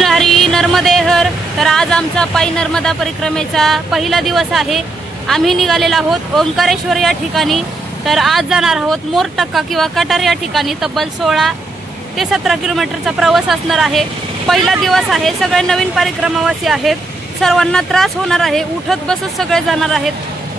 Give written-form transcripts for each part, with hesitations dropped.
कृष्ण हरी नर्मदे हर। तर आज आमचा पायी नर्मदा परिक्रमेचा पहिला दिवस आहे। आम्ही निघालेलो आहोत ओंकारेश्वर या ठिकाणी। तर आज जाणार आहोत मोरटक्का किंवा कटार या ठिकाणी। तब्बल 16 ते 17 किलोमीटरचा प्रवास असणार आहे। पहिला दिवस आहे, सगळे नवीन परिक्रमावासी आहेत, सर्वांना त्रास होणार आहे, उठत बसत सगळे जाणार आहेत।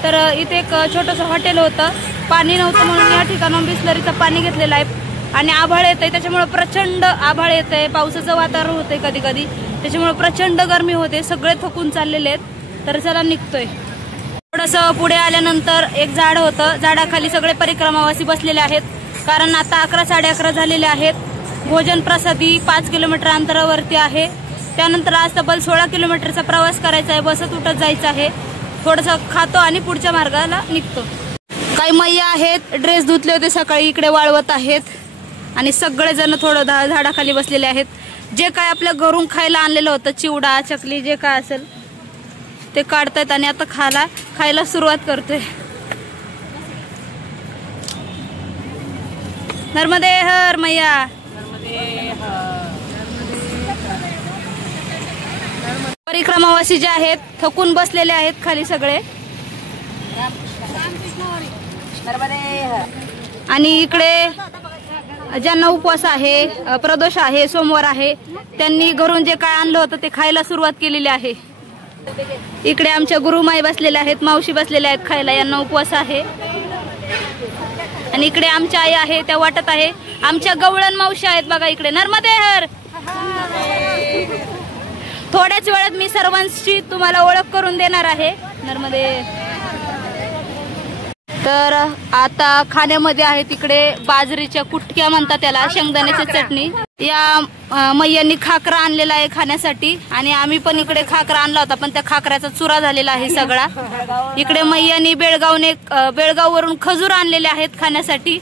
तर इथे एक छोटंसं हॉटेल होतं, पाणी नव्हतं म्हणून या ठिकाणाहून बिसलरीचं पाणी घेतलेलं आहे। आणि आभाळ येतंय, त्याच्यामुळे प्रचंड आभाळ येतंय, पावसाचं वातावरण होतंय कधी कधी, त्याच्यामुळे प्रचंड गरमी होते, सगळे थकून चाललेले आहेत। तर चला निघतोय। थोडंसं पुढे आल्यानंतर एक झाड होतं, झाडाखाली सगळे परिक्रमावासी बसलेले आहेत, कारण आता 11 साडे 11 झालेले आहेत। भोजन प्रसादी 5 किलोमीटर अंतरावरती आहे। त्यानंतर आज तब्बल 16 किलोमीटरचा प्रवास करायचा आहे, बसत उठत जायचं आहे। थोडंसं खातो आणि पुढच्या मार्गाला निघतो। काही मैया आहेत, ड्रेस धुतले होते सकाळी, इकडे वाळवत आहेत आणि सगळेजण थोडं झाडाखाली बसलेले आहेत। जे काय आपल्या घरून खायला आणलेलं होतं, चिवडा चकली जे काय असेल ते काढतायत आणि आता खायला सुरुवात करतोय। नर्मदे हर मैया। परिक्रमावासी जे आहेत थकून बसलेले आहेत खाली सगळे, आणि इकडे ज्यांना उपवास आहे, प्रदोष आहे, सोमवार आहे, त्यांनी घरून जे काय आणलं होतं ते खायला सुरुवात केलेली आहे। इकडे आमच्या गुरुमाई बसलेल्या आहेत, मावशी बसलेल्या आहेत खायला, यांना उपवास आहे। आणि इकडे आमच्या आई आहे, त्या वाटत आहे। आमच्या गवळण मावशी आहेत बघा इकडे। नर्मदे हर। थोड्याच वेळात मी सर्वांची तुम्हाला ओळख करून देणार आहे। नर्मदे। तर आता खाण्यामध्ये आहे तिकडे बाजरीच्या कुटक्या म्हणतात त्याला, शेंगदाण्याची चटणी। या मैयांनी खाकरा आणलेला आहे खाण्यासाठी, आणि आम्ही पण इकडे खाकरा आणला होता, पण त्या खाकऱ्याचा चुरा झालेला आहे सगळा। इकडे मैयांनी बेळगाववरून खजूर आणलेले आहेत खाण्यासाठी।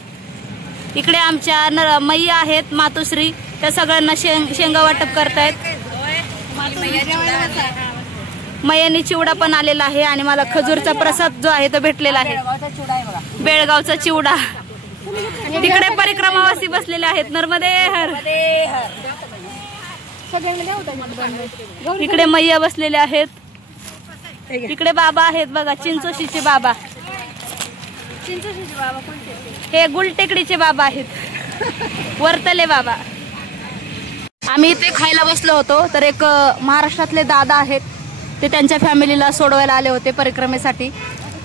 इकडे आमच्या मैया आहेत मातोश्री, त्या सगळ्यांना शेंगा वाटप करतायत। मैयांनी चिवडा पण आलेला आहे, आणि मला खजूरचा प्रसाद जो आहे तो भेटलेला आहे, बेळगावचा चिवडा। तिकडे परिक्रमावासी बसलेले आहेत। नर्मदे हर। इकडे मैया बसलेले आहेत, इकडे बाबा आहेत बघा, चिंचोशीचे बाबा। हे गुलटेकडीचे बाबा आहेत, वर्तले बाबा। आम्ही इथे खायला बसलो होतो, तर एक महाराष्ट्रातले दादा आहेत, ते त्यांच्या फॅमिलीला सोडवायला आले होते परिक्रमेसाठी।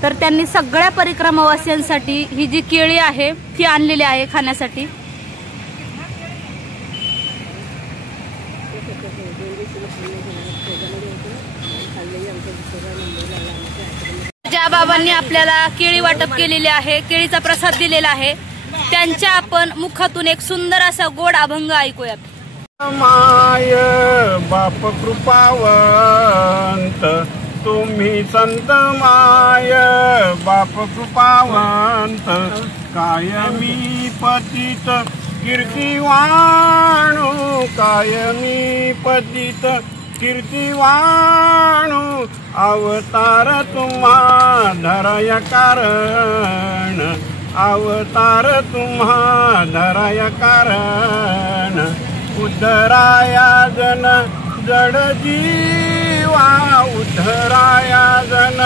तर त्यांनी सगळ्या परिक्रमावासियांसाठी ही जी केळी आहे ती आणलेली आहे खाण्यासाठी। ज्या बाबांनी आपल्याला केळी वाटप केलेली आहे, केळीचा प्रसाद दिलेला आहे, त्यांच्या आपण मुखातून एक सुंदर असा गोड अभंग ऐकूयात। माय बाप कृपावंत तुम्ही संत, माय बाप कृपावंत कायमी पतित कीर्तिवाणू, कायमी पतित कीर्तिवाणू अवतार तुम्हा धराय कारण, अवतार तुम्हा धराय कारण उद्धराया जन जड जीवा, उद्धराया जन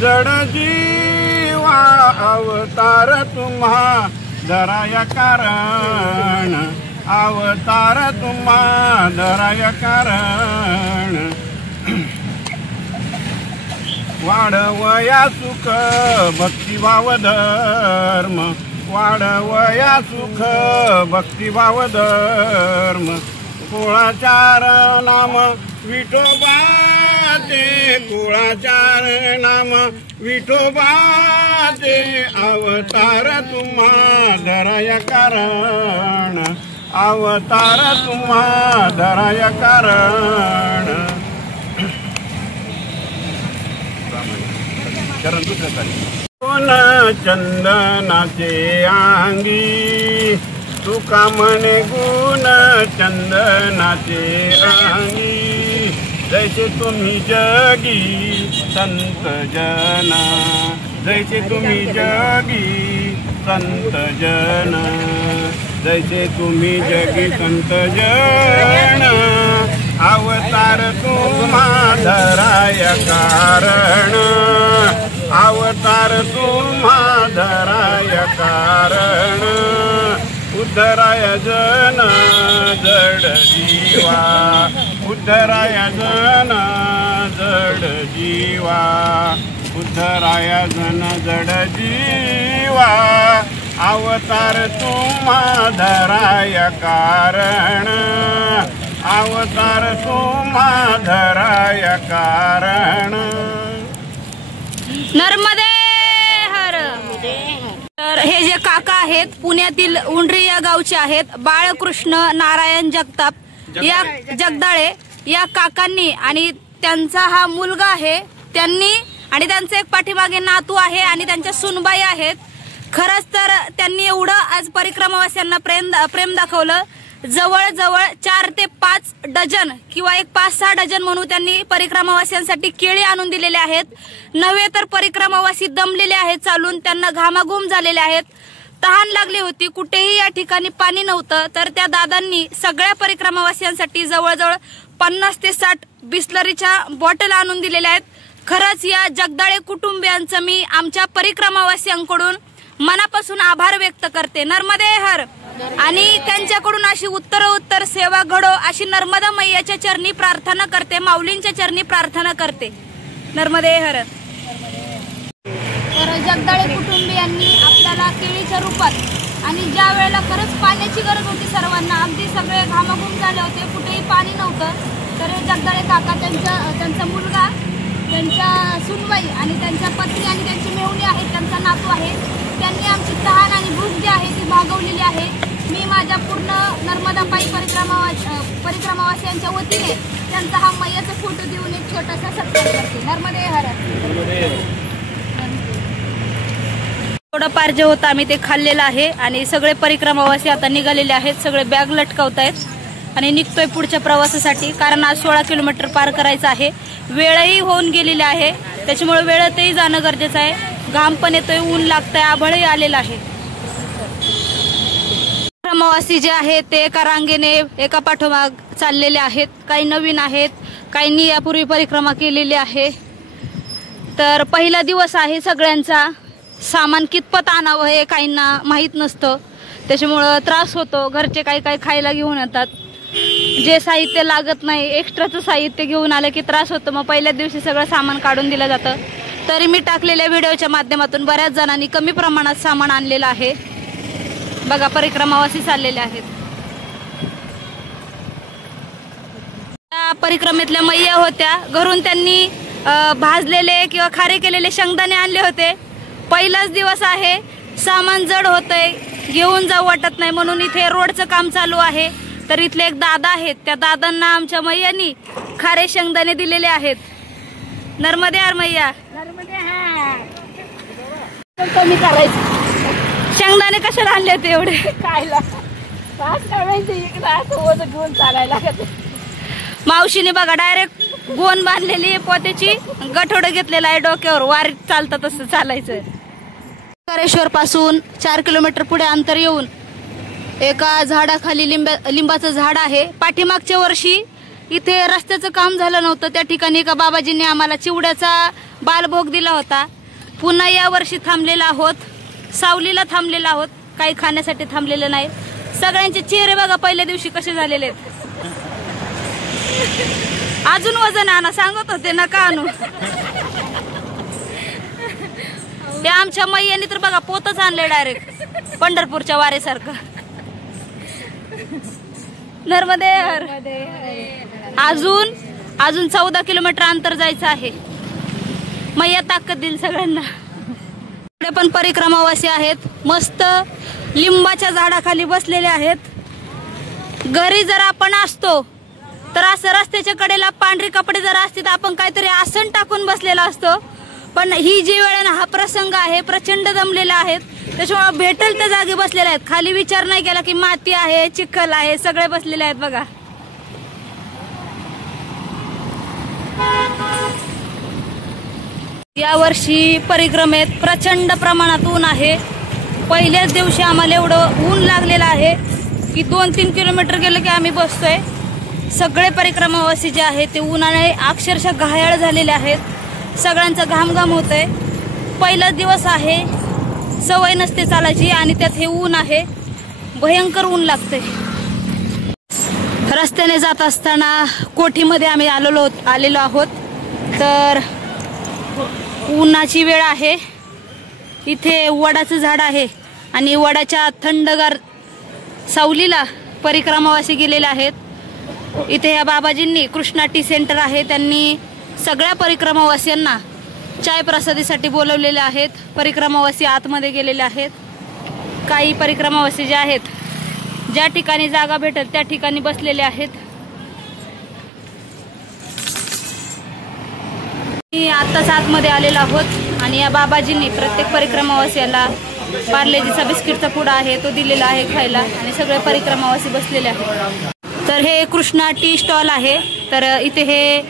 जड जीवा अवतार तुम्हा धराय कारण, अवतार तुम्हा धराय कारण वाढवया सुख भक्तिभाव धर्म, वाढवया सुख भक्तिभाव धर्म कुळाचार नाम विठोबा ते, कुळाचार नाम विठोबा ते अवतार तुम्हा धराय कारण, अवतार तुम्हा धराय कारण। कोण चंदनाचे अंगी तुका म्हणे गुण, चंदनाचे अंगी जैसे तुम्ही जगी संत जना, जैसे तुम्ही जगी संत जन, जैसे तुम्ही जगी संत जन, आव कारण अवतार तुम्हा धराय कारण उद्धराय जन जड जीवा उद्धराय जन जड जीवा उद्धराय जन जड जीवा अवतार तुम्हा धराय कारण अवतार तुम्हा धराय कारण नर्मदे हर. तर हे जे काका आहेत पुण्यातील उंडरी या गावचे आहेत, बाळकृष्ण नारायण जगताप या जगदाळे या काकांनी आणि त्यांचा हा मुलगा आहे, त्यांनी आणि त्यांचे एक पाठीमागे नातू आहे आणि त्यांच्या सुनबाई आहेत. खरंच तर त्यांनी एवढं आज परिक्रमावासियांना प्रेम दाखवलं. जवळजवळ 4 ते 5 डझन किंवा एक 5-6 डझन म्हणून त्यांनी परिक्रमावासियांसाठी केळी आणून दिलेले आहेत. नव्हे तर परिक्रमावासी दमलेले आहेत चालून, त्यांना घामाघूम झालेले आहेत, तहान लागली होती, कुठेही या ठिकाणी पाणी नव्हतं. तर त्या दादांनी सगळ्या परिक्रमावासियांसाठी जवळजवळ 50 ते 60 बिस्लरीच्या बॉटल आणून दिलेल्या आहेत. खरंच या जगदाळे कुटुंबियांचं मी आमच्या परिक्रमावासियांकडून मनापासून आभार व्यक्त करते. नर्मदे हर. आणि त्यांच्याकडून अशी उत्तर सेवा घडो अशी नर्मदा मैयाच्या चरणी प्रार्थना करते, माऊलींच्या चरणी प्रार्थना करते. नर्मदे हर. तर जगदाळे कुटुंबियांनी आपल्याला केळीच्या रूपात आणि ज्या वेळेला खरंच पाण्याची गरज होती सर्वांना, अगदी सगळे घामाघूम झाले होते, कुठेही पाणी नव्हतं, तर हे जगदाळे काका त्यांचा मुलगा, त्यांच्या सुनबाई आणि त्यांच्या पत्नी आणि त्यांची मेहुणी आहेत, त्यांचा नातू आहे, त्यांनी आमची तहान आणि भूक जी आहे ती भागवलेली आहे. मी माझ्या पूर्ण नर्मदा पायी परिक्रमावासियांच्या वतीने त्यांचा हा मैयाचा फोटो देऊन एक छोटासा सत्कार करते. नर्मदे हर. थोडंफार जे होतं आम्ही ते खाल्लेलं आहे आणि सगळे परिक्रमावासी आता निघालेले आहेत, सगळे बॅग लटकावत आहेत आणि निघतोय पुढच्या प्रवासासाठी. कारण आज 16 किलोमीटर पार करायचं आहे, वेळही होऊन गेलेली आहे, त्याच्यामुळे वेळेतही जाणं गरजेचं आहे. घाम पण येतोय, ऊन लागतंय, आभाळही आलेलं आहे. परिक्रमावासी जे आहेत ते एका रांगेने एका पाठोमाग चाललेले आहेत, काही नवीन आहेत, काहींनी यापूर्वी परिक्रमा केलेली आहे. तर पहिला दिवस आहे सगळ्यांचा, सामान कितपत आणावं हे काहींना माहीत नसतं, त्याच्यामुळं त्रास होतो. घरचे काही खायला घेऊन येतात, जे साहित्य लागत नाही एक्स्ट्राचं साहित्य घेऊन आलं की त्रास होतो, मग पहिल्या दिवशी सगळं सामान काढून दिलं जातं. तरी मी टाकलेल्या व्हिडिओच्या माध्यमातून बऱ्याच जणांनी कमी प्रमाणात सामान आणलेलं आहे. बघा परिक्रमावासी चाललेले आहेत. त्या परिक्रमेतल्या मैया होत्या, घरून त्यांनी भाजलेले किंवा खारे केलेले शेंगदाणे आणले होते. पहिलाच दिवस आहे, सामान जड होतंय, घेऊन जाऊ वाटत नाही, म्हणून इथे रोडचं काम चालू आहे. तर इथले एक दादा आहेत, त्या दादांना आमच्या मैयांनी खारे शेंगदाणे दिलेले आहेत. नर्मदे हर मैया. कमी करायचं. शेंगदाणे कशाला आणले होते एवढे? खायला घेऊन चालायला लागत. मावशीने बघा डायरेक्ट गोण बांधलेली पोत्याची, गठोडं घेतलेलं आहे डोक्यावर, वारीत चालतं तसं चालायचं. ओंकारेश्वर पासून 4 किलोमीटर पुढे अंतर येऊन एका झाडाखाली लिंबाचं झाड आहे. पाठीमागच्या वर्षी इथे रस्त्याचं काम झालं नव्हतं, त्या ठिकाणी एका बाबाजींनी आम्हाला चिवड्याचा बालभोग दिला होता. पुन्हा या वर्षी थांबलेला आहोत, सावलीला थांबलेला आहोत, काही खाण्यासाठी थांबलेलं नाही. सगळ्यांचे चेहरे बघा पहिल्या दिवशी कसे झालेले आहेत. अजून वजन आणा सांगत होते, नका आणू. ते आमच्या मैयांनी तर बघा पोतच आणले डायरेक्ट पंढरपूरच्या वारेसारखं. नर्मदे हर. अजून 14 किलोमीटर अंतर जायचं आहे. मैया ताकद देईल सगळ्यांना. इकडे पण परिक्रमावासी आहेत, मस्त लिंबाच्या झाडाखाली बसलेले आहेत. घरी जर आपण असतो तर असं रस्त्याच्या कडेला पांढरी कपडे जर असते तर आपण काहीतरी आसन टाकून बसलेला असतो, पण ही जी वेळ हा प्रसंग आहे, प्रचंड दमलेला आहेत, त्याच्यामुळे भेटेल त्या जागी बसलेले आहेत. खाली विचार नाही केला की माती आहे, चिखल आहे, सगळे बसलेले आहेत बघा. या वर्षी परिक्रमेत प्रचंड प्रमाणात ऊन आहे. पहिल्याच दिवशी आम्हाला एवढं ऊन लागलेलं आहे की 2-3 किलोमीटर गेलं की आम्ही बसतोय. सगळे परिक्रमावासी जे आहेत ते उन्हाने अक्षरशः घायाळ झालेले आहेत. सगळ्यांचा घामघाम होतोय. पहिला दिवस आहे, सवय नसते चालायची आणि त्यात हे ऊन आहे, भयंकर ऊन लागते. रस्त्याने जात असताना कोठीमध्ये आम्ही आलेलो आहोत. तर उन्हाची वेळ आहे. इथे वडाचं झाड आहे आणि वडाच्या थंडगार सावलीला परिक्रमावासी गेलेले आहेत. इथे या बाबाजींनी कृष्णा टी सेंटर आहे, त्यांनी सगळ्या परिक्रमावासियांना चाय प्रसादीसाठी बोलवलेले आहेत. परिक्रमावासी आतमध्ये गेलेले आहेत. काही परिक्रमावासी जे आहेत ज्या ठिकाणी जागा भेटेल त्या ठिकाणी बसलेले आहेत. आत्ताच आतमध्ये आलेलो आहोत आणि या बाबाजींनी प्रत्येक परिक्रमावासियाला पार्लेजीचा बिस्किटचा पुडा आहे तो दिलेला आहे खायला आणि सगळे परिक्रमावासी बसलेले आहेत. तर हे कृष्णा टी स्टॉल आहे. तर इथे हे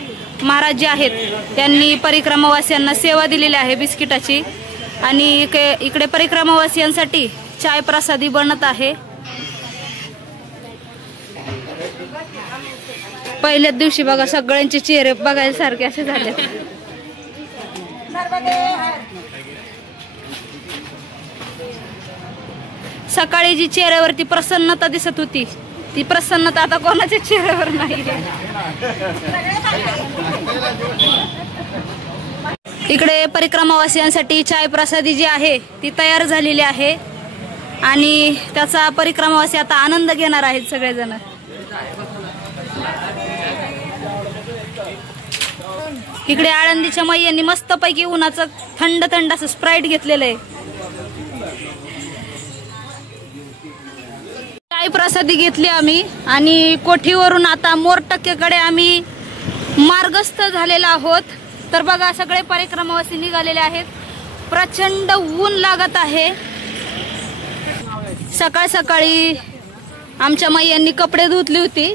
महाराज जे आहेत त्यांनी परिक्रमावासियांना सेवा दिलेली आहे बिस्किटाची आणि इकडे परिक्रमावासियांसाठी चाय प्रसादी बनत आहे. पहिल्याच दिवशी बघा सगळ्यांचे चेहरे बघायसारखे असे झाले. सकाळी जी चेहऱ्यावरती प्रसन्नता दिसत होती ती प्रसन्नता आता कोणाच्या चेहऱ्यावर नाही. इकडे परिक्रमावासियांसाठी चाय प्रसादी जी आहे ती तयार झालेली आहे आणि त्याचा परिक्रमावासी आता आनंद घेणार आहेत सगळेजण. इकडे आळंदीच्या मैयांनी मस्तपैकी उन्हाचं थंड थंड असं स्प्राईट घेतलेलं आहे. चाय प्रसादी घेतली आम्ही आणि कोठीवरून आता मोरटक्केकडे आम्ही मार्गस्थ झालेलो आहोत. तर बघा सगळे परिक्रमावासी निघालेले आहेत. प्रचंड ऊन लागत आहे. सकाळ सकाळी आमच्या मैयांनी कपडे धुतली होती,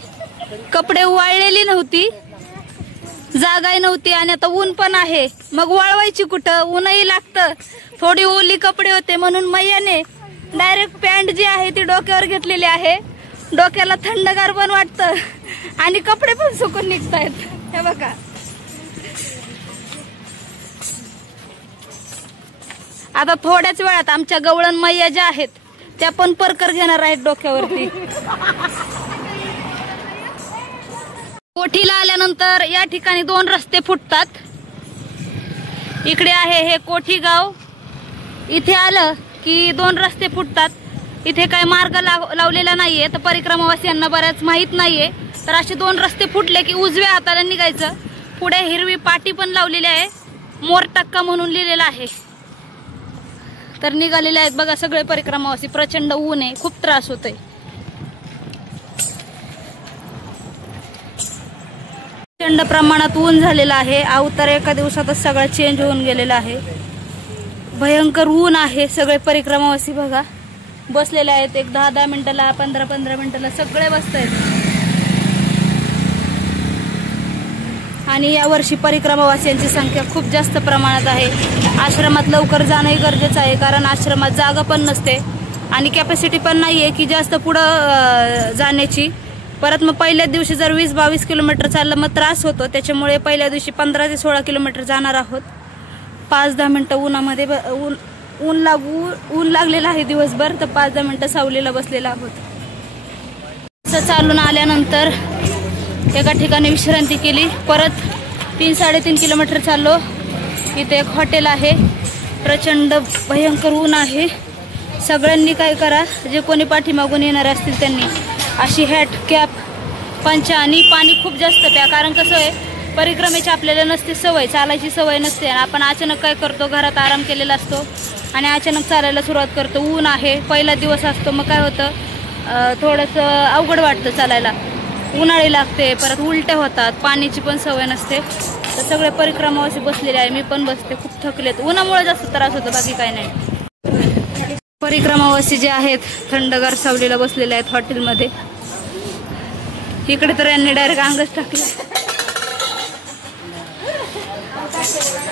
कपडे वाळलेली नव्हती, जागाही नव्हती आणि आता ऊन पण आहे. मग वाळवायची कुठं, ऊनही लागतं. थोडी ओली कपडे होते म्हणून मैयाने डायरेक्ट पॅन्ट जी आहे ती डोक्यावर घेतलेली आहे. डोक्याला थंडगार पण वाटतं आणि कपडे पण सुकून निघतायत. हे बघा आता थोड्याच वेळात आमच्या गवळण मैया ज्या आहेत त्या पण परकर घेणार आहेत डोक्यावरती. कोठीला आल्यानंतर या ठिकाणी 2 रस्ते फुटतात. इकडे आहे हे कोठी गाव. इथे आलं की 2 रस्ते फुटतात. इथे काय मार्ग लावलेला नाहीये तर परिक्रमावासियांना बऱ्याच माहित नाहीये. तर असे 2 रस्ते फुटले की उजव्या हाताला निघायचं. पुढे हिरवी पाटी पण लावलेली आहे, मोरटक्का म्हणून लिहिलेलं आहे. तर निघालेले आहेत बघा सगळे परिक्रमावासी. प्रचंड ऊन आहे, खूप त्रास होतोय. प्रचंड प्रमाणात ऊन झालेलं आहे. अवतार एका दिवसातच सगळं चेंज होऊन गेलेलं आहे. भयंकर ऊन आहे. सगळे परिक्रमावासी बघा बसलेले आहेत. एक 10-10 मिनिटाला 15-15 मिनिटाला सगळे बसत आहेत. आणि यावर्षी परिक्रमावासियांची संख्या खूप जास्त प्रमाणात आहे. आश्रमात लवकर जाणंही गरजेचं आहे कारण आश्रमात जागा पण नसते आणि कॅपॅसिटी पण नाहीये की जास्त पुढं जाण्याची. परत मग पहिल्या दिवशी जर 20-22 किलोमीटर चाललं मग त्रास होतो. त्याच्यामुळे पहिल्या दिवशी 15 ते 16 किलोमीटर जाणार आहोत. 5-10 मिनिटं उन्हामध्ये ऊन लागलेलं आहे दिवसभर. तर 5-10 मिनिटं सावलीला बसलेला आहोत. असं चालून आल्यानंतर एका ठिकाणी विश्रांती केली. परत 3-3.5 किलोमीटर चाललो. इथे एक हॉटेल आहे. प्रचंड भयंकर ऊन आहे. सगळ्यांनी काय करा, जे कोणी पाठीमागून येणार असतील त्यांनी अशी हॅट, कॅप, पंचा आणि पाणी खूप जास्त प्या. कारण कसं आहे परिक्रमेची आपल्याला नसते सवय, चालायची सवय नसते. आपण अचानक काय करतो, घरात आराम केलेला असतो आणि अचानक चालायला सुरुवात करतो. ऊन आहे, पहिला दिवस असतो. मग काय होतं थोडंसं अवघड वाटतं चालायला. उन्हाळी लागते, परत उलट्या होतात, पाण्याची पण सवय नसते. तर सगळे परिक्रमावासी बसलेले आहे. मी पण बसते, खूप थकलेत. उन्हामुळे जास्त त्रास होतो, बाकी काय नाही. परिक्रमावासी जे आहेत थंडगार सावलीला बसलेले आहेत हॉटेलमध्ये. इकडे तर यांनी डायरेक्ट अंगच टाकले.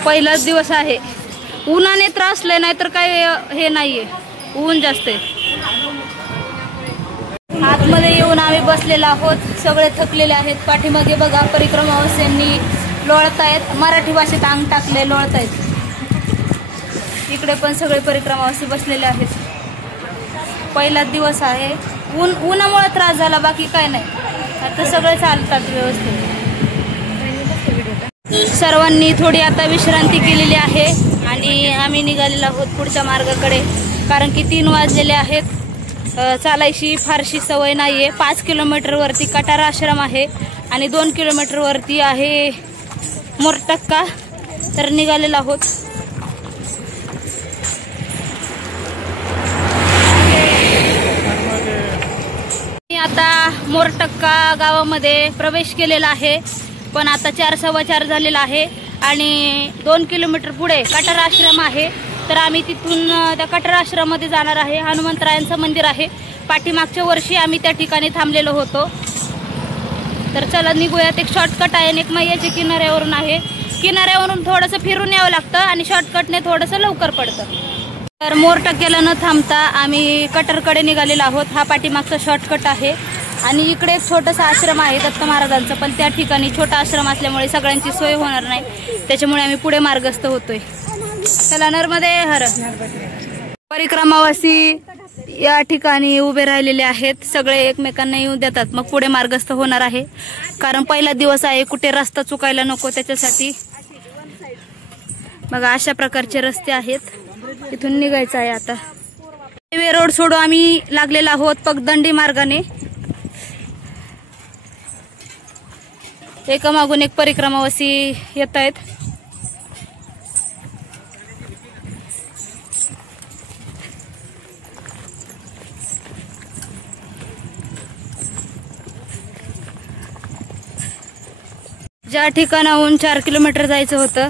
पहिलाच दिवस आहे. उन्हाने त्रासले नाही तर काय हे नाहीये, ऊन जास्त आहे. आतमध्ये येऊन आम्ही बसलेलो आहोत, सगळे थकलेले आहेत. पाठीमागे बघा परिक्रमावासियांनी लोळतायत, मराठी भाषेत अंग टाकले लोळतायत. इकडे पण सगळे परिक्रमावासी बसलेले आहेत. पहिलाच दिवस आहे, उन्हामुळे त्रास झाला, बाकी काय नाही. आता सगळे चालतात व्यवस्थित. सर्वांनी थोडी आता विश्रांती केलेली आहे आणि आम्ही निघालेलो आहोत पुढच्या मार्गाकडे, कारण की 3 वाजलेले आहेत. चालायची फारशी सवय नाहीये. 5 किलोमीटर वरती कटारा आश्रम आहे आणि 2 किलोमीटर वरती आहे मोरटक्का. तर निघालेलो आहोत. आता मोरटक्का गावामध्ये प्रवेश केलेला आहे, पण आता 4 सव्वा 4 झालेला आहे आणि 2 किलोमीटर पुढे कटारा आश्रम आहे. तर आम्ही तिथून त्या कटारा आश्रमामध्ये जाणार आहे. हनुमंतरायांचं मंदिर आहे. पाठीमागच्या वर्षी आम्ही त्या ठिकाणी थांबलेलो होतो. तर चला निघूयात. एक शॉर्टकट आहे आणि एक मैयाच्या किनाऱ्यावरून आहे. किनाऱ्यावरून थोडंसं फिरून यावं लागतं आणि शॉर्टकटने थोडंसं लवकर पडतं. तर मोरटक्क्याला न थांबता आम्ही कटरकडे निघालेलो आहोत. हा पाठीमागचा शॉर्टकट आहे आणि इकडे एक छोटासा आश्रम आहे दत्त महाराजांचा, पण त्या ठिकाणी छोटा आश्रम असल्यामुळे सगळ्यांची सोय होणार नाही, त्याच्यामुळे आम्ही पुढे मार्गस्थ होतोय. चला नर्मदे हर. परिक्रमावासी या ठिकाणी उभे राहिलेले आहेत. सगळे एकमेकांना येऊ देतात, मग पुढे मार्गस्थ होणार आहे. कारण पहिला दिवस आहे, कुठे रस्ता चुकायला नको त्याच्यासाठी. बघा अशा प्रकारचे रस्ते आहेत. इथून निघायचं आहे आता. हायवे रोड सोडून आम्ही लागलेलो आहोत पगदंडी मार्गाने. एकामागून एक परिक्रमावासी येत आहेत. ज्या ठिकाणाहून 4 किलोमीटर जायचं होतं,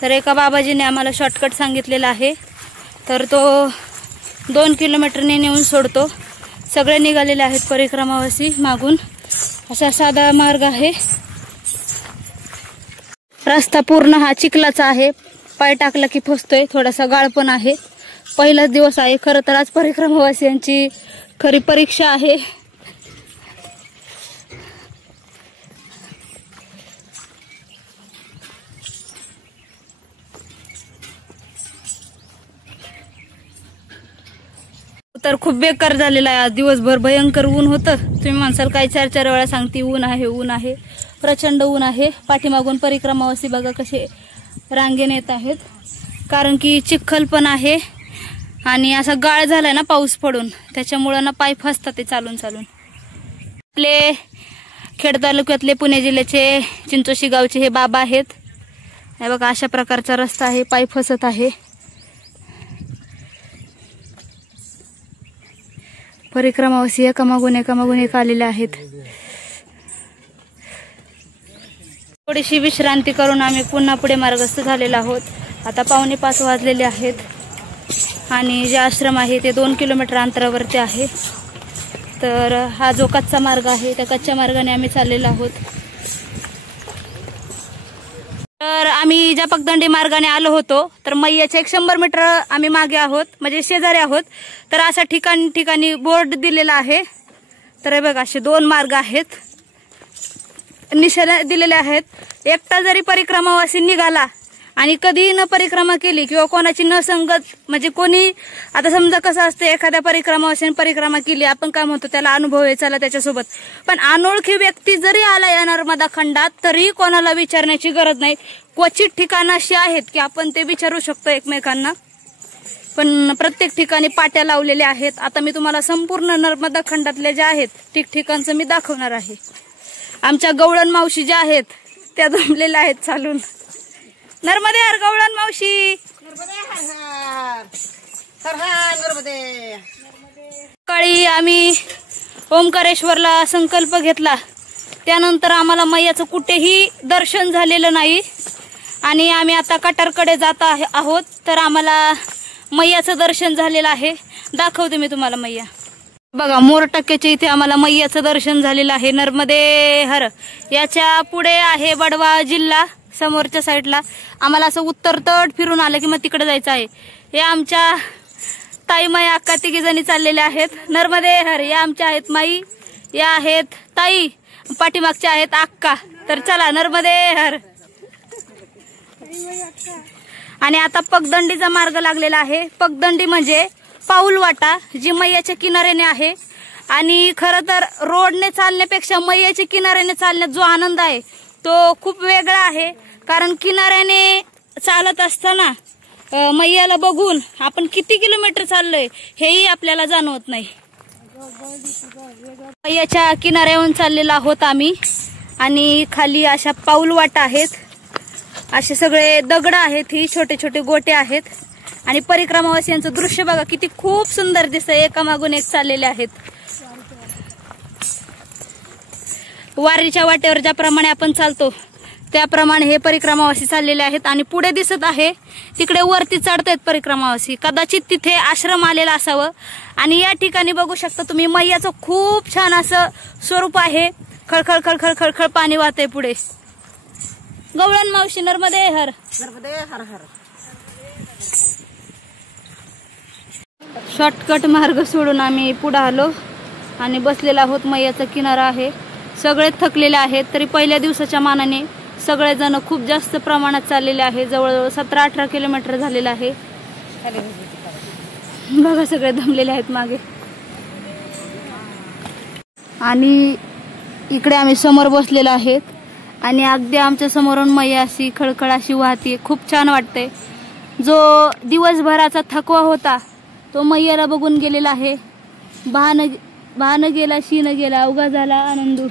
तर एका बाबाजीने आम्हाला शॉर्टकट सांगितलेला आहे, तर तो 2 किलोमीटरने नेऊन सोडतो. सगळे निघालेले आहेत परिक्रमावासी मागून. असा साधा मार्ग आहे. रस्ता पूर्ण हा चिखलाचा आहे. पाय टाकला की फसतोय. थोडासा गाळ पण आहे. पहिलाच दिवस आहे. खरं तर आज परिक्रमावासियांची खरी परीक्षा आहे. तर खूप बेकार झालेला आहे. आज दिवसभर भयंकर ऊन होतं. तुम्ही म्हणसाल काय 4-4 वेळा सांगते ऊन आहे, ऊन आहे. प्रचंड ऊन आहे. पाठीमागून परिक्रमावासी बघा कसे रांगेने येत आहेत, कारण की चिखल पण आहे आणि असा गाळ झालाय ना पाऊस पडून, त्याच्यामुळं ना पाय फसतात ते चालून चालून. आपले खेड तालुक्यातले पुणे जिल्ह्याचे चिंचोशी गावचे हे बाबा आहेत. हे बघा अशा प्रकारचा रस्ता आहे. पाय फसत आहे. परिक्रमावासी एकामागून एक आलेले आहेत. थोडीशी विश्रांती करून आम्ही पुन्हा पुढे मार्गस्थ झालेलो आहोत. आता 4:45 वाजलेले आहेत आणि जे आश्रम आहे ते 2 किलोमीटर अंतरावरती आहे. तर हा जो कच्चा मार्ग आहे त्या कच्च्या मार्गाने आम्ही चाललेलो आहोत. तर आम्ही ज्या पगदंडी मार्गाने आलो होतो, तर मैयाच्या 100 मीटर आम्ही मागे आहोत, म्हणजे शेजारी आहोत. तर अशा ठिकाणी बोर्ड दिलेला आहे. तर बघा असे 2 मार्ग आहेत, निशाणा दिलेले आहेत. एकटा जरी परिक्रमावासी निघाला आणि कधी न परिक्रमा केली किंवा कोणाची न संगत, म्हणजे कोणी आता समजा कसं असतं, एखाद्या परिक्रमावासीने परिक्रमा केली, आपण काय म्हणतो त्याला अनुभव आहे चला त्याच्यासोबत. पण अनोळखी व्यक्ती जरी आला या नर्मदा खंडात तरी कोणाला विचारण्याची गरज नाही. क्वचित ठिकाणं अशी आहेत की आपण ते विचारू शकतो एकमेकांना, पण प्रत्येक ठिकाणी पाट्या लावलेल्या आहेत. आता मी तुम्हाला संपूर्ण नर्मदा खंडातल्या ज्या आहेत ठिकठिकाणचं मी दाखवणार आहे. आमच्या गवळण मावशी ज्या आहेत त्या जमलेल्या आहेत चालून. नर्मदे हर गवळण मावशी. सकाळी आम्ही ओंकारेश्वरला संकल्प घेतला, त्यानंतर आम्हाला मैयाचं कुठेही दर्शन झालेलं नाही आणि आम्ही आता कटारकडे जात आहोत. तर आम्हाला मैयाचं दर्शन झालेलं आहे. दाखवते मी तुम्हाला मैया. बघा मोरटक्क्याच्या इथे आम्हाला मैयाचं दर्शन झालेलं आहे. नर्मदे हर. याच्या पुढे आहे वडवा जिल्हा. समोरच्या साईडला आम्हाला असं उत्तर तट फिरून आलं की मग तिकडे जायचं आहे. हे आमच्या ताई माई अक्का तिघी जणी चाललेल्या आहेत. नर्मदे हर. या आमच्या आहेत माई, या आहेत ताई, पाठीमागच्या आहेत अक्का. तर चला नर्मदे हर. आणि आता पगदंडीचा मार्ग लागलेला आहे. पगदंडी म्हणजे पाऊल वाटा जी मैयाच्या किनाऱ्याने आहे. आणि खरं तर रोडने चालण्यापेक्षा मैयाच्या किनाऱ्याने चालण्यात जो आनंद आहे तो खूप वेगळा आहे. कारण किनाऱ्याने चालत असताना मैयाला बघून आपण किती किलोमीटर चाललोय हेही आपल्याला जाणवत नाही. मैयाच्या किनाऱ्यावरून चाललेलो आहोत आम्ही. आणि खाली अशा पाऊल वाटा आहेत, असे सगळे दगड आहेत, ही छोटे छोटे गोटे आहेत. आणि परिक्रमावासियांचं दृश्य बघा किती खूप सुंदर दिसतंय. एकामागून एक चाललेले आहेत. वारीच्या वाटेवर ज्याप्रमाणे आपण चालतो त्याप्रमाणे हे परिक्रमावासी चाललेले आहेत. आणि पुढे दिसत आहे तिकडे वरती चढतायत परिक्रमावासी. कदाचित तिथे आश्रम आलेला असावं. आणि या ठिकाणी बघू शकता तुम्ही मैयाचं खूप छान असं स्वरूप आहे. खळखळ खळखळ खळखळ पाणी वाहतंय पुढे. गवळण मावशी नर्मदे हर. नर्मदे हर हर. शॉर्टकट मार्ग सोडून आम्ही पुढे आलो आणि बसलेला आहोत. मैयाचा किनारा आहे. सगळे थकलेले आहेत. तरी पहिल्या दिवसाच्या मानाने सगळेजण खूप जास्त प्रमाणात चाललेले आहे. जवळजवळ 17-18 किलोमीटर झालेलं आहे. बघा सगळे दमलेले आहेत मागे. आणि इकडे आम्ही समोर बसलेलो आहेत. आणि अगदी आमच्या समोरून मैया अशी खळखळ अशी वाहते. खूप छान वाटते. जो दिवसभराचा थकवा होता तो मैयाला बघून गेलेला आहे. बहान गेला शीन गेला अवघा झाला आनंदू.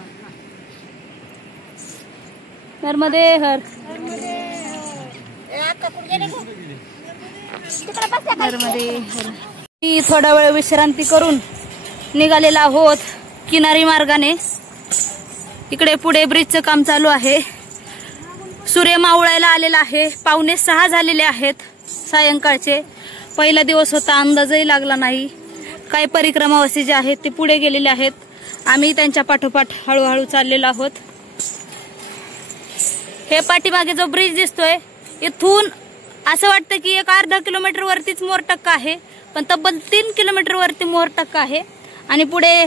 नर्मदे हर. नर्मदे हर. थोडा वेळ विश्रांती करून निघालेला आहोत किनारी मार्गाने. इकडे पुढे ब्रिजचं काम चालू आहे. सूर्य मावळायला आलेला आहे. 5:45 झालेले आहेत सायंकाळचे. पहिला दिवस होता, अंदाजही लागला नाही. काही परिक्रमावासी जे आहेत ते पुढे गेलेले आहेत. आम्ही त्यांच्या पाठोपाठ हळूहळू चाललेलो आहोत. हे पाठीमागे जो ब्रिज दिसतोय इथून असं वाटतं की एक अर्धा किलोमीटर वरतीच मोरटक्का आहे, पण तब्बल 3 किलोमीटर वरती मोरटक्का आहे. आणि पुढे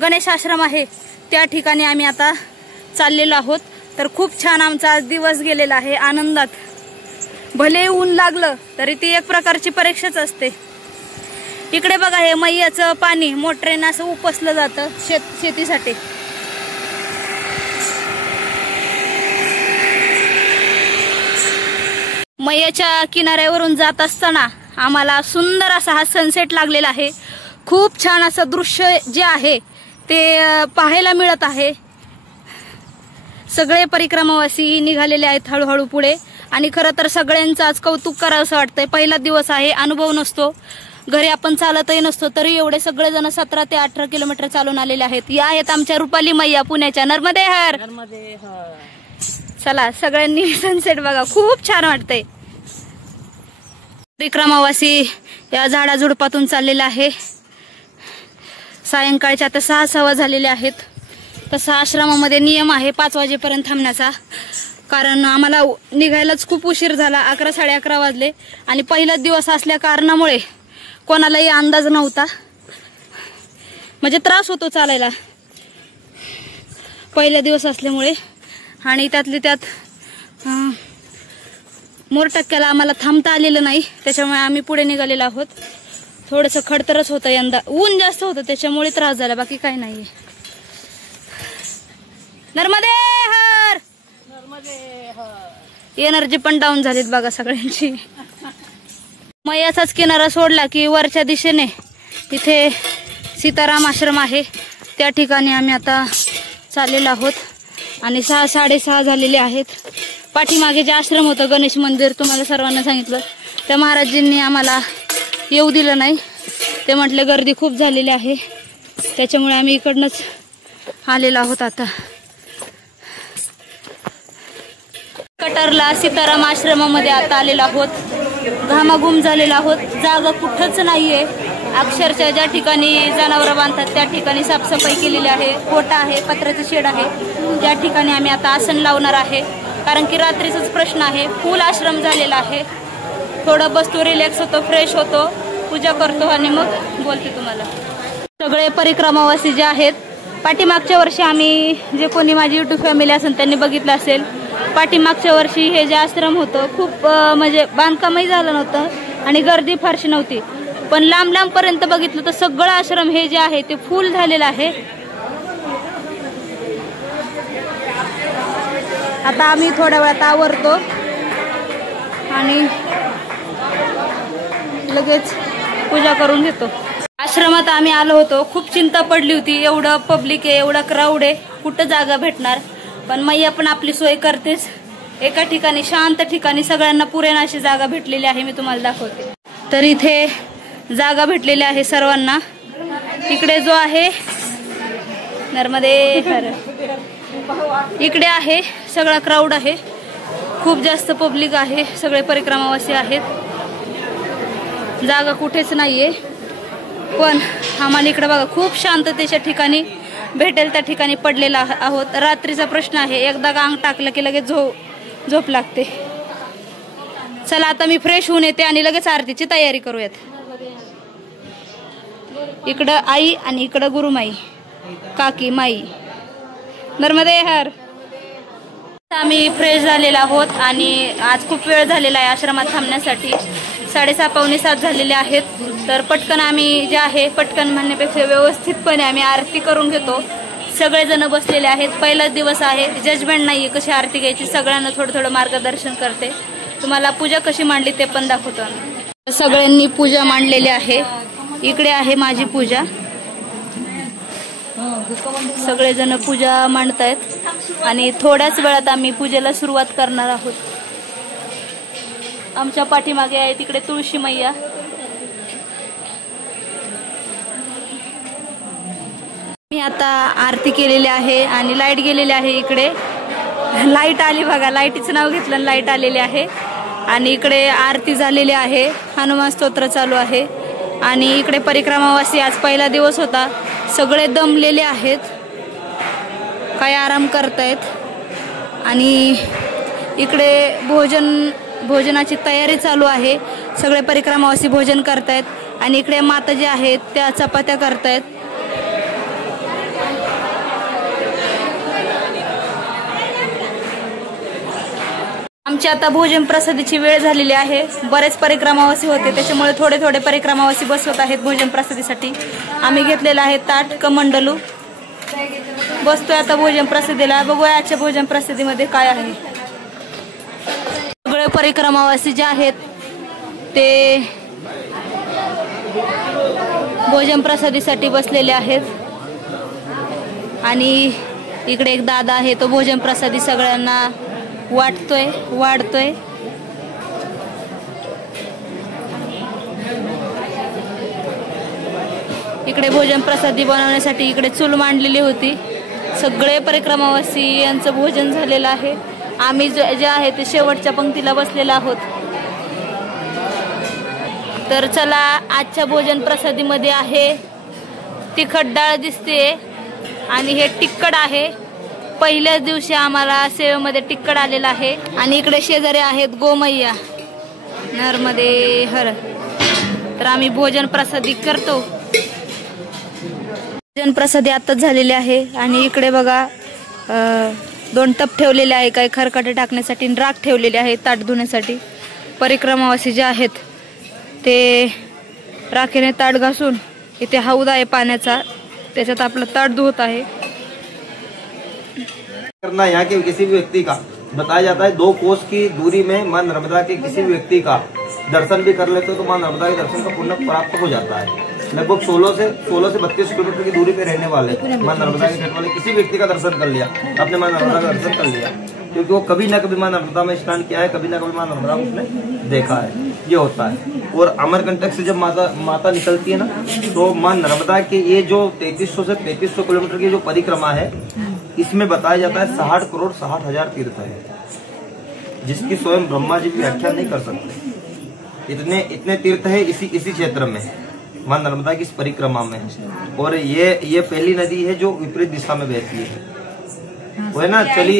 गणेश आश्रम आहे. त्या ठिकाणी आम्ही आता चाललेलो आहोत. तर खूप छान आमचा आज दिवस गेलेला आहे आनंदात. भले ऊन लागलं तरी ती एक प्रकारची परीक्षाच असते. इकडे बघा हे मैयाचं पाणी मोटरेनं असं उपसलं जातं शेतीसाठी. मैयाच्या किनाऱ्यावरून जात असताना आम्हाला सुंदर असा हा सनसेट लागलेला आहे. खूप छान असं दृश्य जे आहे ते पाहायला मिळत आहे. सगळे परिक्रमावासी निघालेले आहेत हळूहळू पुढे. आणि खरं तर सगळ्यांचं आज कौतुक करावं असं वाटतंय. पहिला दिवस आहे, अनुभव नसतो, घरी आपण चालतही नसतो, तरी एवढे सगळेजण 17 ते 18 किलोमीटर चालून आलेले आहेत. या आहेत आमच्या रुपाली मैया पुण्याच्या. नर्मदे हर. चला सगळ्यांनी सनसेट बघा, खूप छान वाटतंय. परिक्रमावासी या झाडाझुडपातून चाललेला आहे. सायंकाळच्या आता 6:15 झालेले आहेत. तसा आश्रमामध्ये नियम आहे 5 वाजेपर्यंत थांबण्याचा. कारण आम्हाला निघायलाच खूप उशीर झाला, 11-11:30 वाजले. आणि पहिला दिवस असल्या कारणामुळे कोणालाही अंदाज नव्हता, म्हणजे त्रास होतो चालायला पहिला दिवस असल्यामुळे. आणि त्यातली त्यात मोरटक्क्याला आम्हाला थांबता आलेलं नाही, त्याच्यामुळे आम्ही पुढे निघालेलो आहोत. थोडंसं खडतरच होतं यंदा, ऊन जास्त होतं त्याच्यामुळे त्रास झाला, बाकी काही नाहीये. नर्मदे हर. एनर्जी पण डाऊन झालीत बघा सगळ्यांची. मैयाचाच किनारा सोडला की वरच्या दिशेने इथे सीताराम आश्रम आहे, त्या ठिकाणी आम्ही आता चाललेलो आहोत. आणि 6-6:30 झालेले आहेत. पाठीमागे जे आश्रम होतं गणेश मंदिर, तुम्हाला सर्वांना सांगितलं, त्या महाराजींनी आम्हाला येऊ दिलं नाही. ते म्हटले गर्दी खूप झालेली आहे, त्याच्यामुळे आम्ही इकडनंच आलेलो आहोत. आता कटरला सीताराम आश्रमामध्ये आता आलेलो आहोत. घामाघूम झालेलो आहोत, जागा कुठंच नाहीये. अक्षरशः ज्या ठिकाणी जनावरं बांधतात त्या ठिकाणी साफसफाई केलेली आहे, कोटा आहे, पत्र्याचं शेड आहे. त्या ठिकाणी आम्ही आता आसन लावणार आहे, कारण की रात्रीचाच प्रश्न आहे. फुल आश्रम झालेला आहे. थोडं बसतो, रिलॅक्स होतो, फ्रेश होतो. पूजा करतो आणि मग बोलते तुम्हाला. सगळे परिक्रमावासी जे आहेत, पाठीमागच्या वर्षी आम्ही जे कोणी माझी युट्यूब फॅमिली असेल त्यांनी बघितलं असेल, पाठीमागच्या वर्षी हे जे आश्रम होतं खूप म्हणजे बांधकामही झालं नव्हतं आणि गर्दी फारशी नव्हती. पण लांब लांब पर्यंत बघितलं तर सगळं आश्रम हे जे आहे ते फुल झालेलं आहे. आता आम्ही थोड्या वेळात आवरतो आणि लगेच पूजा करून घेतो. आश्रमात आम्ही आलो होतो, खूप चिंता पडली होती, एवढं पब्लिक आहे, एवढा क्राऊड आहे, कुठं जागा भेटणार. पण मैया पण आपली सोय करतेच. एका ठिकाणी शांत ठिकाणी सगळ्यांना पुरेना अशी जागा भेटलेली आहे, मी तुम्हाला दाखवते. तर इथे जागा भेटलेली आहे सर्वांना. इकडे जो आहे नर्मदे इकडे आहे सगळा क्राऊड आहे, खूप जास्त पब्लिक आहे, सगळे परिक्रमावासी आहेत, जागा कुठेच नाहीये. पण आम्हाला इकडे बघा खूप शांततेच्या ठिकाणी भेटेल त्या ठिकाणी पडलेला आहोत. रात्रीचा प्रश्न आहे, एकदा अंग टाकलं की लगेच झोप लागते. चला आता मी फ्रेश होऊन येते आणि लगेच आरतीची तयारी करूयात. इकडं आई आणि इकडं गुरुमाई, काकी, माई, नर्मदे हर. आम्ही फ्रेश झालेलो आहोत आणि आज खूप वेळ झालेला आहे आश्रमात थांबण्यासाठी. 6:30 पावणे 7 झालेले आहेत. तर पटकन आम्ही जे आहे, पटकन म्हणण्यापेक्षा व्यवस्थितपणे आम्ही आरती करून घेतो. सगळेजण बसलेले आहेत, पहिलाच दिवस आहे, जजमेंट नाहीये कशी आरती घ्यायची, सगळ्यांना थोडं थोडं मार्गदर्शन करते. तुम्हाला पूजा कशी मांडली ते पण दाखवतो आम्ही. सगळ्यांनी पूजा मांडलेली आहे. इकडे आहे माझी पूजा, सगळेजण पूजा मांडतायत आणि थोड्याच वेळात आम्ही पूजेला सुरुवात करणार आहोत. आमच्या पाठीमागे आहे तिकडे तुळशी मैया. मी आता आरती केलेली आहे आणि लाईट गेलेली आहे. इकडे लाईट आली बघा, लाईटीचं नाव घेतलं आणि लाईट आलेली आहे. आणि इकडे आरती झालेली आहे, हनुमान स्तोत्र चालू आहे. आणि इकडे परिक्रमावासी, आज पहिला दिवस होता, सगळे दमलेले आहेत, काय आराम करतायत. आणि इकडे भोजनाची तयारी चालू आहे, सगळे परिक्रमावासी भोजन करतायत. आणि इकडे माता ज्या आहेत त्या चपात्या करतायत. आमची आता भोजन प्रसादीची वेळ झालेली आहे. बरेच परिक्रमावासी होते त्याच्यामुळे थोडे थोडे परिक्रमावासी बसवत आहेत भोजन प्रसादीसाठी. आम्ही घेतलेला आहे ताट कमंडलू, बसतोय आता भोजन प्रसादीला. बघूया आजच्या भोजन प्रसादीमध्ये काय आहे. सगळे परिक्रमावासी जे आहेत ते भोजन प्रसादीसाठी बसलेले आहेत. आणि इकडे एक दादा आहे, तो भोजन प्रसादी सगळ्यांना वाढतोय. इकडे भोजन प्रसादी बनवण्यासाठी इकडे चूल मांडलेली होती. सगळे परिक्रमावासी यांचं भोजन झालेलं आहे. आम्ही जे आहे ते शेवटच्या पंक्तीला बसलेलो आहोत. तर चला, आजच्या भोजन प्रसादीमध्ये आहे तिखट डाळ दिसते आणि हे तिखट आहे. पहिल्याच दिवशी आम्हाला सेवेमध्ये तिखट आलेला आहे. आणि इकडे शेजारी आहेत गोमैया, नर्मदे हर. तर आम्ही भोजन प्रसादी करतो. भोजन प्रसादी आताच झालेले आहे. आणि इकडे बघा 2 टप ठेवलेले आहे, काही खरकटे टाकण्यासाठी, राख ठेवलेले आहे ताट धुण्यासाठी. परिक्रमावासी जे आहेत ते राखेने ताट घासून, इथे हौद आहे पाण्याचा, त्याच्यात आपलं ताट धुवत आहे. करना यहाँ के किसी भी व्यक्ति का बताया जाता है 2 कोस की दूरी में मां नर्मदा के किसी भी व्यक्ति का दर्शन भी कर लेते हो तो मां नर्मदा के दर्शन का पुण्य प्राप्त हो जाता है. लगभग 16 से 32 किलोमीटर की दूरी पे रहने वाले मां नर्मदा के घाट वाले किसी व्यक्ति का दर्शन कर लिया, आपने मां नर्मदा का दर्शन कर लिया, क्योंकि वो कभी ना कभी मां नर्मदा में स्नान किया है, कभी ना कभी मां नर्मदा में उसने देखा है. ये होता है. और अमरकंटक से जब माता निकलती है ना, तो मां नर्मदा के ये जो 3300 से 3300 किलोमीटर की जो परिक्रमा है, इसमें बताया जाता है 60 करोड़ 60 हजार तीर्थ है, जिसकी स्वयं ब्रह्मा जी भी व्याख्या नहीं कर सकते. इतने तीर्थ है इसी क्षेत्र में, मां नर्मदा की इस परिक्रमा में. और ये पहली नदी है जो विपरीत दिशा में बहती है, वो है ना, चली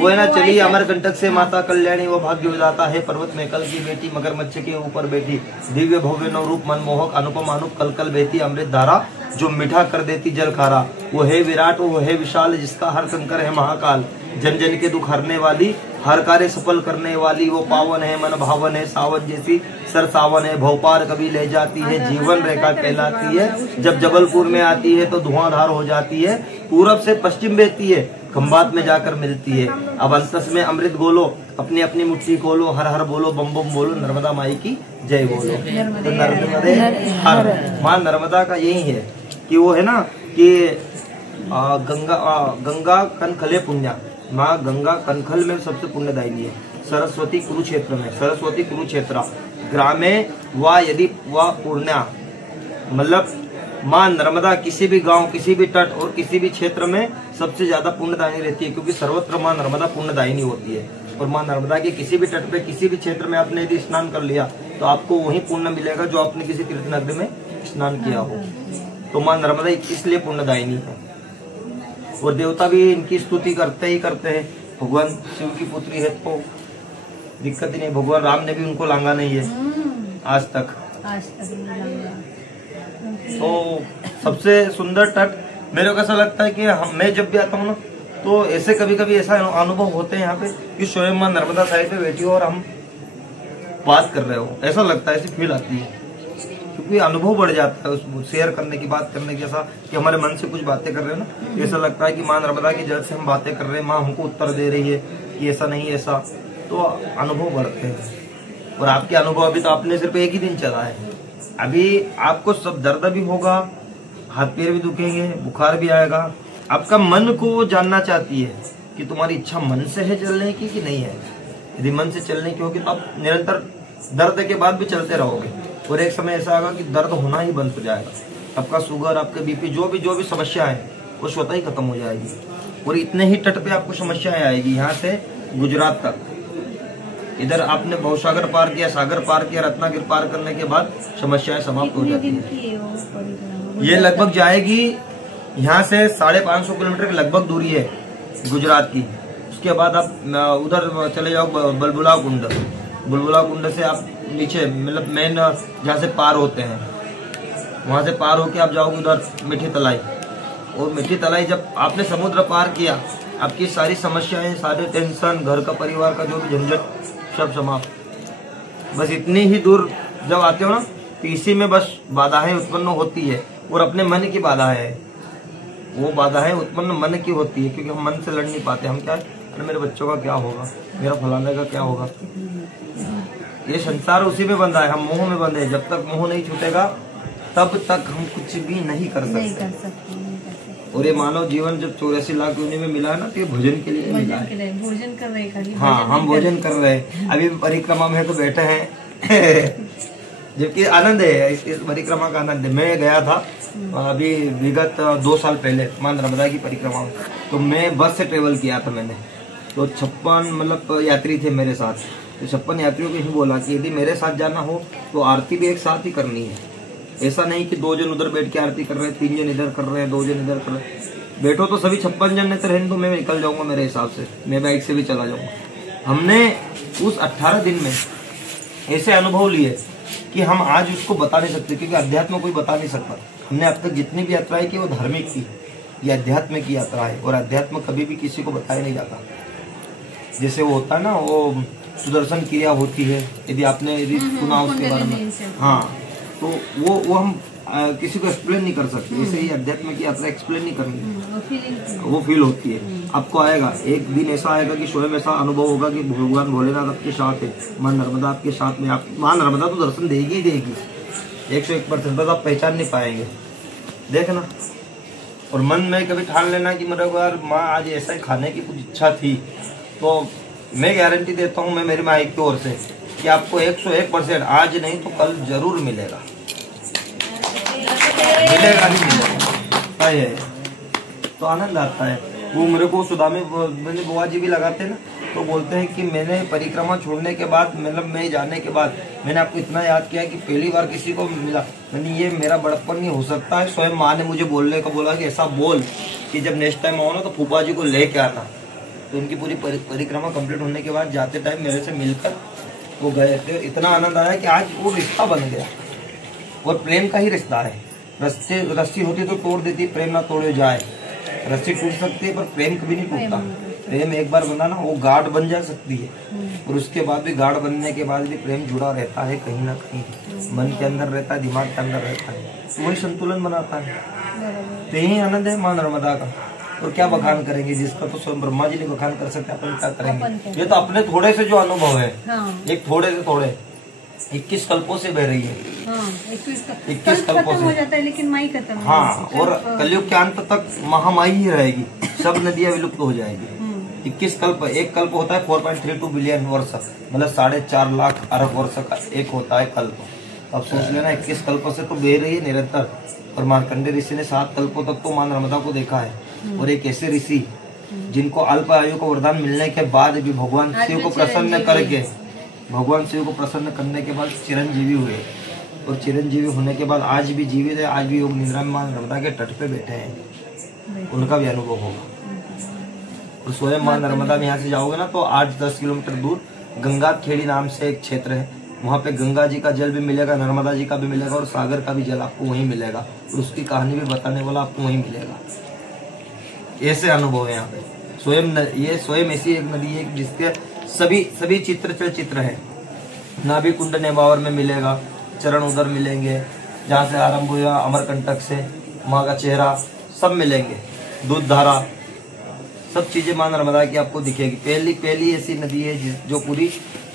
वो है ना, चलिए अमरकंटक से माता कल्याणी वो भाग्य विधाता है, पर्वत में कल की बेटी मगरमच्छ के ऊपर बैठी, दिव्य भव्य नवरूप मनमोहक अनुपम अनुप कल कल बहती अमृत धारा, जो मीठा कर देती जल खारा। वो है विराट वो है विशाल, जिसका हर कंकर है महाकाल, जन जन के दुख हरने वाली, हर कार्य सफल करने वाली। वो पावन है मन भावन है, सावन जैसी सर सावन है, भोपाल कभी ले जाती है, जीवन रेखा कहलाती है। जब जबलपुर में आती है तो धुआंधार हो जाती है, पूरब से पश्चिम बहती है, खंबात में जाकर मिलती है। अब अंतस में अमृत गोलो, अपनी अपनी मुट्ठी खोलो, हर हर बोलो, बम बम बोलो, नर्मदा माई की जय बोलो। तो नर्मदे हर माँ नर्मदा का यही है कि वो है ना कि गंगा कनखले पुण्या, माँ गंगा कनखल में सबसे पुण्यदायिनी है। सरस्वती कुरुक्षेत्र में, सरस्वती कुरुक्षेत्र ग्रामे व यदि व पुण्या, मतलब माँ नर्मदा किसी भी गांव, किसी भी तट और किसी भी क्षेत्र में सबसे ज्यादा पुण्यदायिनी रहती है, क्योंकि सर्वत्र माँ नर्मदा पुण्यदायिनी होती है। और माँ नर्मदा के किसी भी तट पे, किसी भी क्षेत्र में आपने यदि स्नान कर लिया तो आपको वही पुण्य मिलेगा जो आपने किसी तीर्थ नगरी में स्नान किया हो। तो माँ नर्मदा इसलिए पुण्यदायिनी है। और देवता भी इनकी स्तुति करते ही करते हैं। भगवान शिव की पुत्री है तो दिक्कत ही नहीं, भगवान राम ने भी उनको लांगा नहीं है आज तक। तो सबसे सुंदर तट मेरे को ऐसा लगता है कि मैं जब भी आता हूँ ना तो ऐसे कभी कभी ऐसा अनुभव होते हैं यहाँ पे कि स्वयं माँ नर्मदा साइड पे बैठी हो और हम बात कर रहे हो, ऐसा लगता है, ऐसी फील आती है। क्योंकि अनुभव बढ़ जाता है उस शेयर करने की, बात करने की, ऐसा कि हमारे मन से कुछ बातें कर रहे हैं ना, ऐसा लगता है कि माँ नर्मदा की जल से हम बातें कर रहे हैं, माँ हमको उत्तर दे रही है कि ऐसा नहीं ऐसा, तो अनुभव बढ़ते हैं। और आपके अनुभव अभी तो आपने सिर्फ एक ही दिन चला है, अभी आपको सब दर्द भी होगा, हाथ पैर भी दुखेंगे, बुखार भी आएगा। आपका मन को जानना चाहती है कि तुम्हारी इच्छा मन से है चलने की कि नहीं है। यदि मन से चलने की होगी तो आप निरंतर दर्द के बाद भी चलते रहोगे, और एक समय ऐसा आएगा कि दर्द होना ही बंद हो जाएगा। आपका शुगर, आपके बीपी, जो भी समस्या है वो स्वतः ही खत्म हो जाएगी। और इतने ही तट पे आपको समस्याएं आएगी, यहाँ से गुजरात तक। इधर आपने भवसागर पार किया, सागर पार किया, रत्नागिर पार करने के बाद समस्याएं समाप्त हो जाती है। ये लगभग जाएगी यहाँ से 550 किलोमीटर की लगभग दूरी है गुजरात की। उसके बाद आप उधर चले जाओ बुलबुला कुंड, बुलबुला कुंड से आप नीचे, मतलब मेन जहाँ से पार होते हैं वहां से पार होके आप जाओगे उधर मीठी तलाई। और मीठी तलाई जब आपने समुद्र पार किया, आपकी सारी समस्याएं, सारे टेंशन, घर का, परिवार का जो भी झंझट सब समाप्त। बस इतनी ही दूर जब आते हो ना तो इसी में बस बाधाएं उत्पन्न होती है, और अपने मन की बाधा है, वो बाधाएं उत्पन्न मन की होती है, क्योंकि हम मन से लड़ नहीं पाते। हम क्या, अरे मेरे बच्चों का क्या होगा, मेरा फलाने का क्या होगा। ये संसार उसी में बंधा है, हम मोह में बंधे हैं। जब तक मोह नहीं छूटेगा तब तक हम कुछ भी नहीं कर सकते। और ये मानव जीवन जब 84 लाख योनि में मिला है ना, तो ये भोजन के लिए मिला है। भोजन कर रहे, हाँ, हम भोजन कर रहे हैं। अभी परिक्रमा में तो बैठे हैं जबकि आनंद है, इस परिक्रमा का आनंद है। मैं गया था अभी विगत 2 साल पहले मां नर्मदा की परिक्रमा में, तो मैं बस से ट्रेवल किया था मैंने। तो 56 मतलब यात्री थे मेरे साथ, तो 56 यात्रियों को ही बोला कि यदि मेरे साथ जाना हो तो आरती भी एक साथ ही करनी है। ऐसा नहीं कि 2 जन उधर बैठ के आरती कर रहे हैं, 3 जन इधर कर रहे हैं, 2 जन इधर कर रहे हैं। बैठो तो सभी 56 जन नहीं तो रहने दो, मैं निकल जाऊंगा मेरे हिसाब से, मैं बाइक से भी चला जाऊंगा। हमने उस 18 दिन में ऐसे अनुभव लिए कि हम आज उसको बता नहीं सकते, क्योंकि अध्यात्म कोई बता नहीं सकता। हमने अब तक जितनी भी यात्राएं की वो धार्मिक की, ये अध्यात्म की यात्रा है, और अध्यात्म कभी भी किसी को बताया नहीं जाता। जैसे वो होता है ना, वो सुदर्शन क्रिया होती है, यदि आपने सुना उसके बारे में, हाँ, तो वो हम किसी को एक्सप्लेन नहीं कर सकते। ऐसे ही अध्यात्म की यात्रा एक्सप्लेन नहीं करनी, वो फील होती है। आपको आएगा एक दिन, ऐसा आएगा कि स्वयं ऐसा अनुभव होगा कि भगवान भोलेनाथ आपके साथ है, माँ नर्मदा आपके साथ में। आप माँ नर्मदा तो दर्शन देगी ही देगी 101%, बस आप पहचान नहीं पाएंगे, देखना। और मन में कभी ठान लेना कि मेरे को यार माँ आज ऐसा ही खाने की कुछ इच्छा थी, तो मैं गारंटी देता हूँ, मैं मेरी माँ की ओर से, कि आपको 101% आज नहीं तो कल जरूर मिलेगा, मिलेगा ही मिलेगा है। तो आनंद आता है। वो मेरे को सुदामे मैंने बुआ जी भी लगाते हैं ना, तो बोलते हैं कि मैंने परिक्रमा छोड़ने के बाद, मतलब मैं जाने के बाद मैंने आपको इतना याद किया कि पहली बार किसी को मिला। मैंने ये मेरा बड़प्पन नहीं हो सकता है, स्वयं माँ ने मुझे बोलने का बोला कि ऐसा बोल कि जब नेक्स्ट टाइम आओ ना तो फूफा जी को लेके आना, तो उनकी पूरी परिक्रमा कंप्लीट होने के बाद जाते टाइम मेरे से मिलकर वो गए थे। इतना आनंद आया कि आज वो रिश्ता बन गया और प्रेम का ही रिश्ता है। रस्सी होती तो तोड़ देती, प्रेम ना तोड़े जाए। रस्सी टूट सकती है पर प्रेम कभी नहीं टूटता। प्रेम एक बार बना ना वो गाढ़ बन जा सकती है और उसके बाद भी गाढ़ बनने के बाद भी प्रेम जुड़ा रहता है, कहीं ना कहीं मन के अंदर रहता है, दिमाग के अंदर रहता है, तो वही संतुलन बनाता है। तो यही आनंद है माँ नर्मदा का। और क्या बखान करेंगे, जिसका तो स्वयं ब्रह्मा जी ने बखान कर सकते, अपन क्या करेंगे। ये तो अपने थोड़े से जो अनुभव है, एक थोड़े से थोड़े 21 कल्पों से बह रही है। 21 कल्पों से हो जाता है, लेकिन माई खत्म। हाँ, और कलयुग के अंत तक महामाई ही रहेगी, सब नदियां विलुप्त हो जाएगी। 21 कल्प, एक कल्प होता है 4.32 बिलियन वर्ष, मतलब 4.5 लाख अरब वर्ष का एक होता है कल्प। अब सोच लेना 21 कल्पों से तो बह रही है निरंतर। और मार्कंडेय ऋषि ने 7 कल्पों तक तो मां नर्मदा को देखा है। और एक ऐसे ऋषि जिनको अल्प आयु को वरदान मिलने के बाद भी भगवान शिव को प्रसन्न करके, भगवान शिव को प्रसन्न करने के बाद चिरंजीवी हुए। और चिरंजीवी होने के बाद आज भी जीवित है, आज भी योग निद्रा में मां नर्मदा के तट पे बैठे हैं, उनका भी अनुभव होगा। और स्वयं मां नर्मदा में यहाँ से जाओगे ना तो 8-10 किलोमीटर दूर गंगा खेड़ी नाम से एक क्षेत्र है, वहाँ पे गंगा जी का जल भी मिलेगा, नर्मदा जी का भी मिलेगा और सागर का भी जल आपको वहीं मिलेगा। और उसकी कहानी भी बताने वाला आपको वहीं मिलेगा। ऐसे अनुभव है यहाँ पे। ये स्वयं ऐसी एक नदी है जिसके सभी चित्र है। नाभि कुंड नेमावर में मिलेगा, चरण उधर मिलेंगे जहाँ से आरंभ हुआ, अमरकंटक से माँ का चेहरा सब मिलेंगे, दूध धारा, सब चीजें मां नर्मदा की आपको दिखेगी। पहली ऐसी नदी है जो पूरी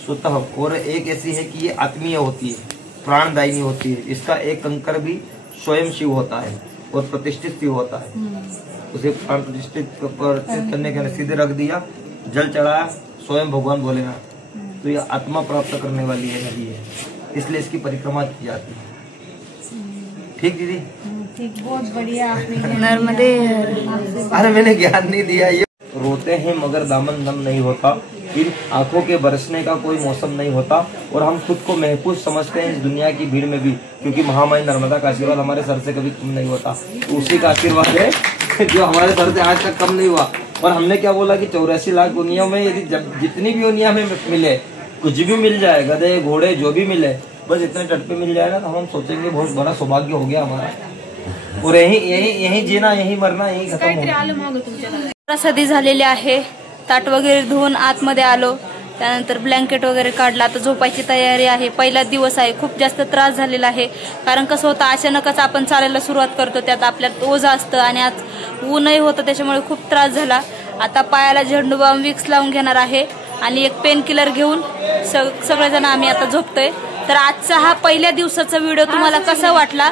स्वतः, और एक ऐसी है कि ये आत्मीय होती है, प्राणदायिनी होती है। इसका एक कंकर भी स्वयं शिव होता है और प्रतिष्ठित शिव होता है। उसे प्राण प्रतिष्ठित करने के लिए सीधे रख दिया, जल चढ़ाया, स्वयं भगवान भोलेनाथ। तो ये आत्मा प्राप्त करने वाली है नदी है, इसलिए इसकी परिक्रमा की जाती है। ठीक दीदी, ठीक, बहुत बढ़िया आपने नर्मदे। अरे मैंने ज्ञान नहीं दिया। ये रोते हैं मगर दामन नम नहीं होता, इन आंखों के बरसने का कोई मौसम नहीं होता। और हम खुद को महफूज समझते हैं इस दुनिया की भीड़ में भी, क्योंकि महामाई नर्मदा का आशीर्वाद हमारे सर से कभी कम नहीं होता। तो उसी का आशीर्वाद है जो हमारे सर से आज तक कम नहीं हुआ। और हमने क्या बोला कि 84 लाख दुनिया में यदि जितनी भी दुनिया में मिले, कुछ भी मिल जाए, गधे घोड़े जो भी मिले, बस इतने तट पे मिल जाएगा तो हम सोचेंगे बहुत बड़ा सौभाग्य हो गया हमारा। और यही जीना, यही मरना, यही खत्म। सदी झालेली आहे, ताट वगैरे धुवून आतमध्ये आलो, त्यानंतर ब्लँकेट वगैरे काढला, आता झोपायची तयारी आहे। पहिला दिवस आहे, खूप जास्त त्रास झालेला आहे, कारण कसं होतं अचानकच आपण चालायला सुरुवात करतो, त्यात आपल्यात ओझं असतं आणि आज ऊनही होतं, त्याच्यामुळे खूप त्रास झाला। आता पायाला झेंडू बाम विक्स लावून घेणार आहे आणि एक पेन किलर घेऊन सगळेजण आम्ही आता झोपतोय। तर आजचा हा पहिल्या दिवसाचा व्हिडिओ तुम्हाला कसा वाटला,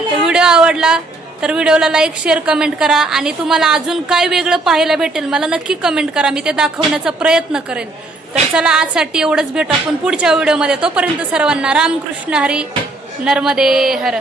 तर व्हिडिओ आवडला तर व्हिडिओला लाईक, शेअर, कमेंट करा। आणि तुम्हाला अजून काय वेगळं पाहायला भेटेल मला नक्की कमेंट करा, मी ते दाखवण्याचा प्रयत्न करेल। तर चला आजसाठी एवढंच, भेटू आपण पुढच्या व्हिडिओमध्ये। तोपर्यंत सर्वांना रामकृष्ण हरी, नर्मदे हर।